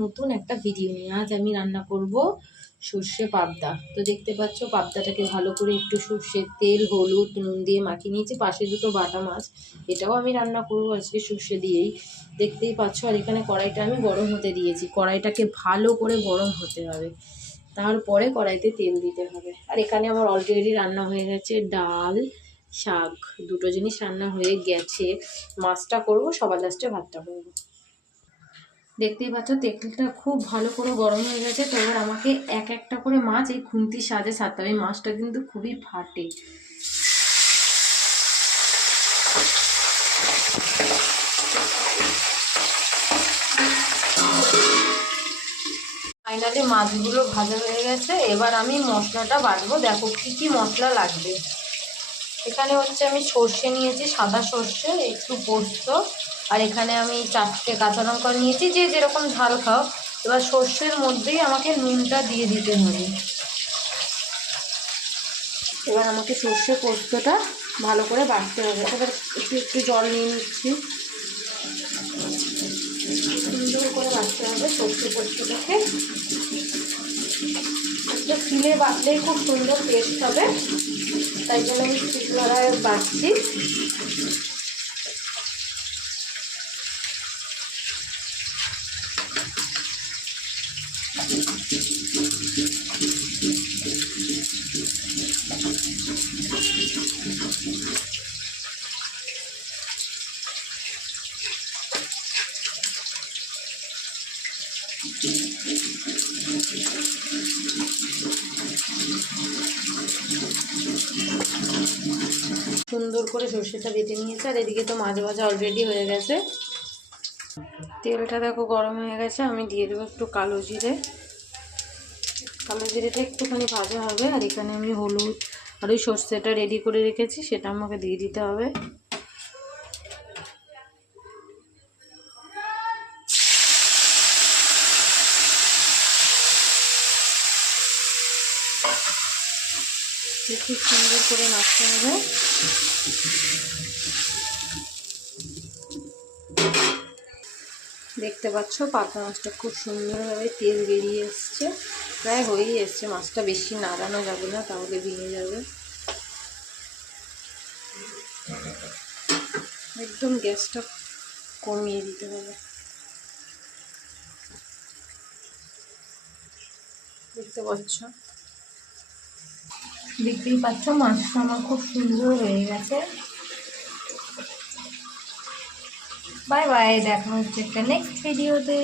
নতুন একটা ভিডিও নিয়ে আজ আমি রান্না করব সর্ষে পাবদা। তো দেখতে পাচ্ছ পাবদাটাকে ভালো করে একটু সর্ষের তেল হলুদ নুন দিয়ে মাখিয়ে নিয়েছি। পাশে দুটো বাটা মাছ, এটাও আমি রান্না করবো আজকে সর্ষে দিয়েই, দেখতেই পাচ্ছ। আর এখানে কড়াইটা আমি গরম হতে দিয়েছি, কড়াইটাকে ভালো করে গরম হতে হবে, তারপরে কড়াইতে তেল দিতে হবে। আর এখানে আমার অলরেডি রান্না হয়ে গেছে ডাল শাক, দুটো জিনিস রান্না হয়ে গেছে। মাছটা করব, সবার লাস্টে ভাতটা করবো। দেখতেই পাচ্ছ তেলটা খুব ভালো করে গরম হয়ে গেছে। তো এবার আমাকে এক একটা করে মাছ এই খুন্তির সাথে ছাড়তে হবে। মাছটা কিন্তু খুবই ফাটে। ফাইনালি মাছগুলো ভাজা হয়ে গেছে। এবার আমি মশলাটা বাটবো। দেখো কি কি মশলা লাগবে। এখানে হচ্ছে আমি সর্ষে নিয়েছি, সাদা সর্ষে, একটু পোস্ত, আর এখানে আমি 4টে কাঁচা লঙ্কা নিয়েছি, যে যেরকম ঝাল খাও। এবার সর্ষের মধ্যেই আমাকে নুনটা দিয়ে দিতে হবে। এবার আমাকে সর্ষে পোস্তটা ভালো করে বাটতে হবে। এবার একটু একটু জল নিয়ে নিচ্ছি, সুন্দর করে বাটতে হবে সর্ষে পোস্তটাকে। একটা শিলে বাটলেই খুব সুন্দর টেস্ট হবে, তাই জন্য আমি শিলনোড়ায় বাটছি। সুন্দর করে সর্ষেটা বেটে নিয়েছে। আর এদিকে তো মাছ ভাজা অলরেডি হয়ে গেছে। তেলটা দেখো গরম হয়ে গেছে, আমি দিয়ে দেবো একটু কালো জিরে। কালো জিরেটা একটুখানি ভাজা হবে। আর এখানে আমি হলুদ আর ওই সর্ষেটা রেডি করে রেখেছি, সেটা আমাকে দিয়ে দিতে হবে। খুব সুন্দর করে নাড়তে হবে। দেখতে পাচ্ছ পাকা মাছটা খুব সুন্দরভাবে তেল বেরিয়ে এসছে, প্রায় হয়েই এসছে। মাছটা বেশি নাড়ানো যাবে না, তাহলে ভেঙে যাবে। একদম গ্যাসটা কমিয়ে দিতে হবে। দেখতেই পাচ্ছ মাছটা আমার খুব সুন্দর হয়ে গেছে। বাই বাই, দেখা হচ্ছে একটা নেক্সট ভিডিওতে।